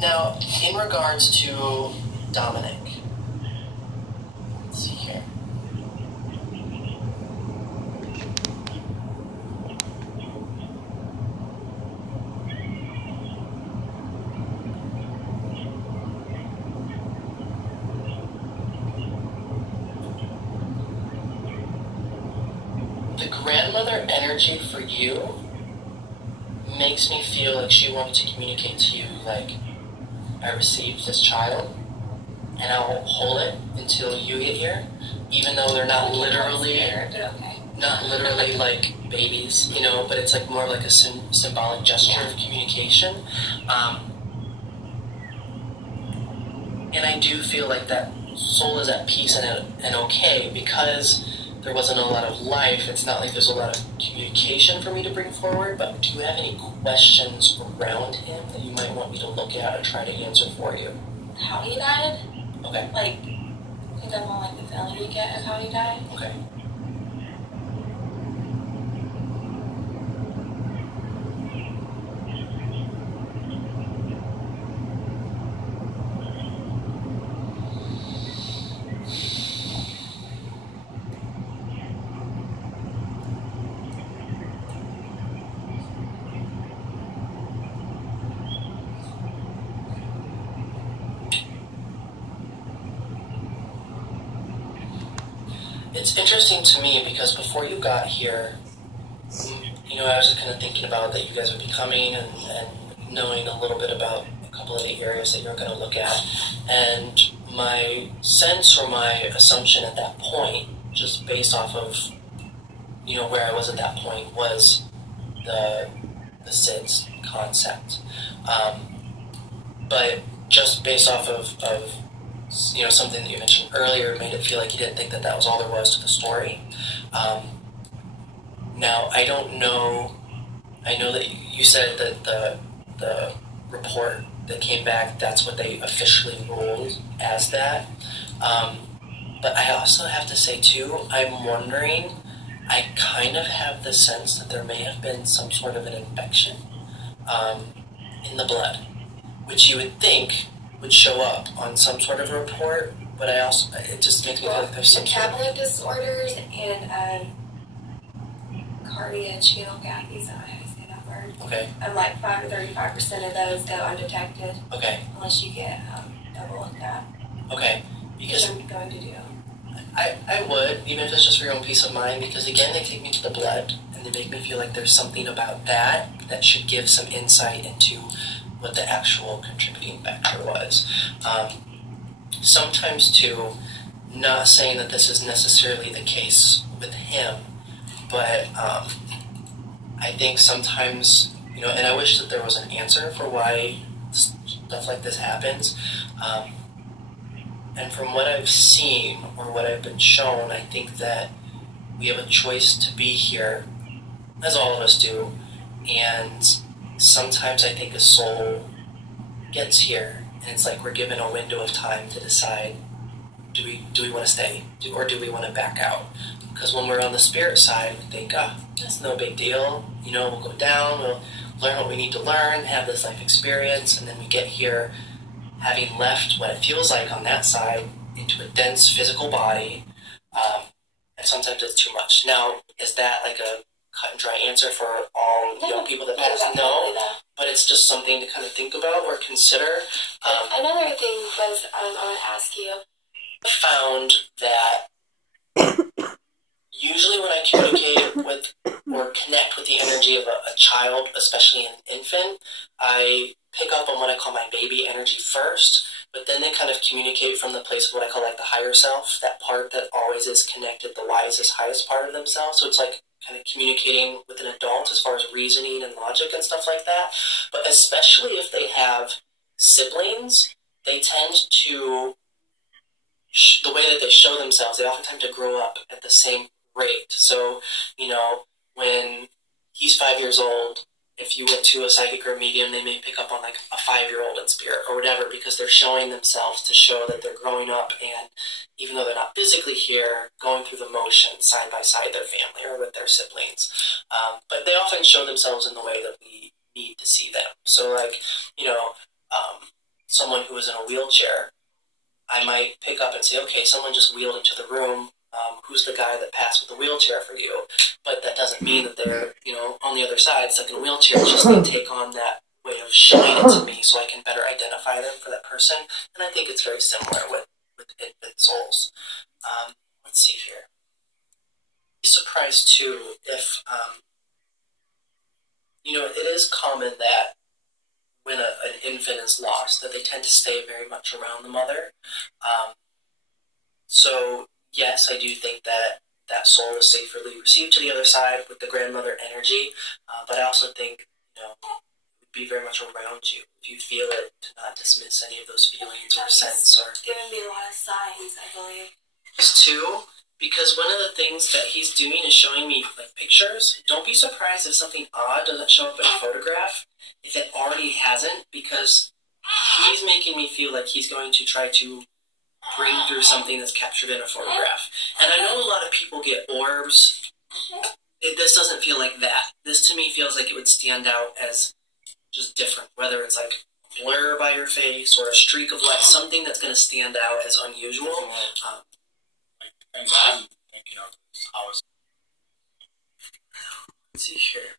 Now, in regards to Dominic, let's see here. The grandmother energy for you makes me feel like she wanted to communicate to you, like, I received this child, and I'll hold it until you get here, even though they're not literally, not literally like babies, you know, but it's like more like a symbolic gesture of communication. And I do feel like that soul is at peace and okay, because there wasn't a lot of life. It's not like there's a lot of communication for me to bring forward, but do you have any questions around him that you might want me to look at or try to answer for you? How he died? Okay. Like, I think I want like the feeling you get of how he died. Okay. It's interesting to me because before you got here, you know, I was just kind of thinking about that you guys would be coming and knowing a little bit about a couple of the areas that you're going to look at. And my sense or my assumption at that point, just based off of, you know, where I was at that point, was the SIDS concept. But just based off of you know, something that you mentioned earlier made it feel like you didn't think that that was all there was to the story. Now, I don't know, I know that you said that the report that came back, that's what they officially ruled as that. But I also have to say, too, I'm wondering, I kind of have the sense that there may have been some sort of an infection in the blood, which you would think would show up on some sort of report, but I also, it just makes me feel like there's some metabolic disorders and cardiogeniopathies, I don't know how to say that word. Okay. And like 5 to 35% of those go undetected. Okay. Unless you get double looked at. Okay. Because I'm going to do. I would, even if it's just for your own peace of mind, because again, they take me to the blood, and they make me feel like there's something about that that should give some insight into what the actual contributing factor was. Sometimes, too, not saying that this is necessarily the case with him, but I think sometimes, you know, and I wish that there was an answer for why stuff like this happens. And from what I've seen or what I've been shown, I think that we have a choice to be here, as all of us do, and sometimes I think a soul gets here, and it's like we're given a window of time to decide, do we want to stay, or do we want to back out? Because when we're on the spirit side, we think, that's no big deal, you know, we'll go down, we'll learn what we need to learn, have this life experience, and then we get here having left what it feels like on that side into a dense physical body, and sometimes it's too much. Now, is that like a cut and dry answer for all young people that pass? No, but it's just something to kind of think about or consider. Another thing was, I want to ask you. I found that usually when I communicate with or connect with the energy of a child, especially an infant, I pick up on what I call my baby energy first, but then they kind of communicate from the place of what I call like the higher self, that part that always is connected, the wisest, highest part of themselves. So it's like kind of communicating with an adult as far as reasoning and logic and stuff like that. But especially if they have siblings, they tend to, the way that they show themselves, they often tend to grow up at the same rate. So, you know, when he's 5 years old, if you went to a psychic or a medium, they may pick up on like a 5-year-old in spirit or whatever, because they're showing themselves to show that they're growing up, and even though they're not physically here, going through the motion side by side their family or with their siblings. But they often show themselves in the way that we need to see them. So like, you know, someone who is in a wheelchair, I might pick up and say, okay, someone just wheeled into the room. Who's the guy that passed with the wheelchair for you? But that doesn't mean that they're, on the other side, stuck in a wheelchair. It's just they take on that way of showing it to me so I can better identify them for that person. And I think it's very similar with infant souls. Let's see here. Be surprised too if, it is common that when an infant is lost, that they tend to stay very much around the mother. So yes, I do think that that soul is safely received to the other side with the grandmother energy, but I also think, it would be very much around you. If you feel it, to not dismiss any of those feelings or sense. Or giving me a lot of signs, I believe. Just too, because one of the things that he's doing is showing me like pictures. Don't be surprised if something odd doesn't show up in a photograph, if it already hasn't, because he's making me feel like he's going to try to bring through something that's captured in a photograph. And I know a lot of people get orbs. This doesn't feel like that. This to me feels like it would stand out as just different, whether it's like a blur by your face or a streak of light, something that's going to stand out as unusual. And I'm thinking of how it's... Let's see here.